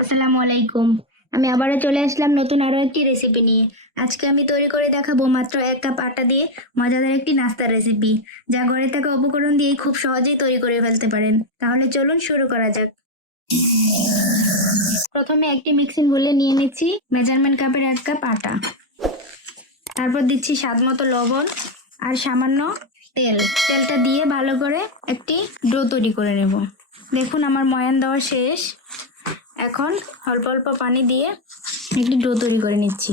আসসালামু আলাইকুম। আমি আবারও চলে আসলাম নতুন আরো একটি রেসিপি নিয়ে। আজকে আমি তৈরি করে দেখাবো মাত্র 1 কাপ আটা দিয়ে মজাদার একটি নাস্তার রেসিপি, যা ঘরে থাকা উপকরণ দিয়ে খুব সহজেই তৈরি করে ফেলতে পারেন। তাহলে চলুন শুরু করা যাক। প্রথমে একটি মিক্সিং বোলে নিয়ে নিচ্ছি মেজারমেন্ট কাপের 1 কাপ আটা। তারপর দিচ্ছি স্বাদ মতো লবণ আর সামান্য তেলটা দিয়ে ভালো করে একটি ডো তৈরি করে নেব। দেখুন আমার ময়ান দেওয়া শেষ। এখন অল্প অল্প পানি দিয়ে একটি ডো তৈরি করে নিচ্ছি।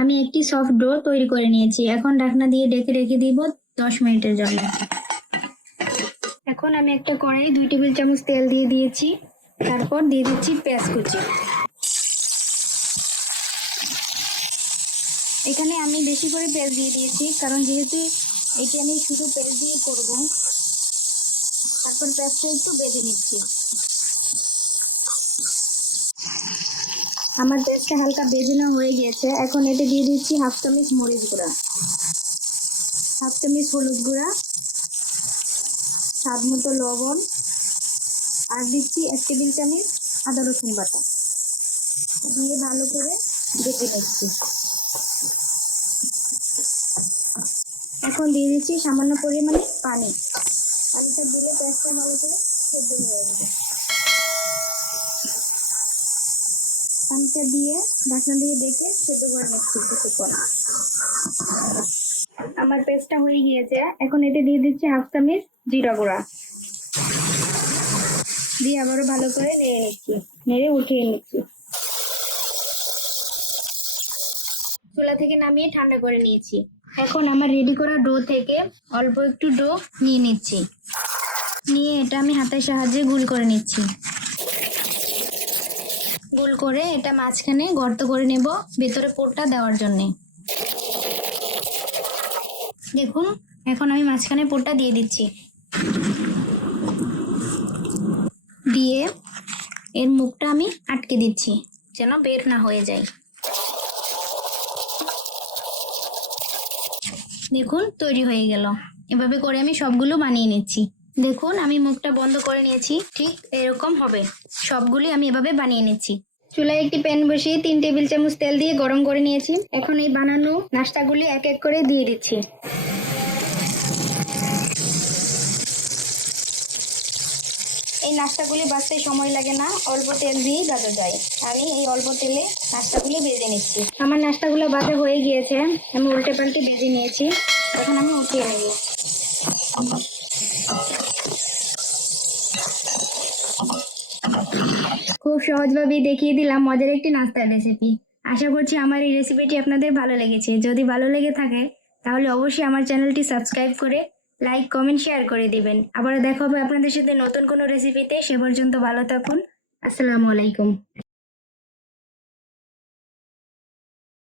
আমি একটি সফট ডো তৈরি করে নিয়েছি। এখন ঢাকনা দিয়ে ঢেকে রেখে দিব 10 মিনিটের জন্য। এখন আমি একটা কড়াই 2 টেবিল চামচ তেল দিয়ে দিয়েছি। তারপর দিয়ে দিচ্ছি পেঁয়াজ কুচি। এখানে আমি বেশি করে পেঁয়াজ দিয়ে দিয়েছি, কারণ যেহেতু এটি আমি শুধু পেঁয়াজ দিয়ে করব। তারপর পেঁয়াজটা একটু ভেজে নিচ্ছি। আমার পেঁয়াজটা হালকা ভেজে নেওয়া হয়ে গিয়েছে। এখন এতে দিয়ে দিচ্ছি হাফ চামচ মরিচ গুঁড়া, হাফ চামচ হলুদ গুঁড়া, স্বাদ মতো লবণ, আর দিচ্ছি 1 টেবিল চামচ আদা রসুন বাটা দিয়ে ভালো করে ভেজে নিচ্ছি। এখন দিয়ে দিচ্ছি সামান্য পরিমাণে পানিটা দিলে পেঁয়াজটা ভালো করে সেদ্ধ হয়ে যাবে। পানিটা দিয়ে ঢাকনা দিয়ে ডেকে সেদ্ধ করে নিচ্ছি কিছুক্ষণ। আমার পেস্টটা হয়ে গিয়েছে। এখন এতে দিয়ে দিচ্ছি হাফ চামচ জিরা গুঁড়া দিয়ে আবারও ভালো করে নেড়ে উঠিয়ে নিচ্ছি। চুলা থেকে নামিয়ে ঠান্ডা করে নিয়েছি। এখন আমার রেডি করা ডো থেকে অল্প একটু ডো নিয়ে নিচ্ছি। নিয়ে এটা আমি হাতের সাহায্যে গোল করে নিচ্ছি। গোল করে এটা মাঝখানে গর্ত করে নেব ভেতরে পুরটা দেওয়ার জন্য। দেখুন এখন আমি মাঝখানে পুরটা দিয়ে দিচ্ছি। দিয়ে এর মুখটা আমি আটকে দিচ্ছি যেন বের না হয়ে যায়। দেখুন তৈরি হয়ে গেল। এভাবে করে আমি সবগুলো বানিয়ে নিচ্ছি। দেখুন আমি মুখটা বন্ধ করে নিয়েছি। ঠিক এরকম হবে। সবগুলি আমি এভাবে বানিয়ে নিচ্ছি। চুলায় একটি প্যান বসিয়ে 3 টেবিল চামচ তেল দিয়ে গরম করে নিয়েছি। এখন এই বানানো নাস্তাগুলি এক এক করে দিয়ে দিচ্ছি। এই নাস্তাগুলি ভাজতে সময় লাগে না, অল্প তেল দিয়েই ভাজা যায়। আমি এই অল্প তেলে নাস্তাগুলি ভেজে নিচ্ছি। আমার নাস্তাগুলো ভাজা হয়ে গিয়েছে। আমি উল্টে পাল্টে ভেজে নিয়েছি। এখন আমি উঠিয়ে নেব। খুব সহজভাবেই দেখিয়ে দিলাম মজার একটি নাস্তার রেসিপি। আশা করছি আমার এই রেসিপিটি আপনাদের ভালো লেগেছে। যদি ভালো লেগে থাকে তাহলে অবশ্যই আমার চ্যানেলটি সাবস্ক্রাইব করে লাইক, কমেন্ট, শেয়ার করে দিবেন। আবারও দেখা হবে আপনাদের সাথে নতুন কোনো রেসিপিতে। সে পর্যন্ত ভালো থাকুন। আসসালামু আলাইকুম।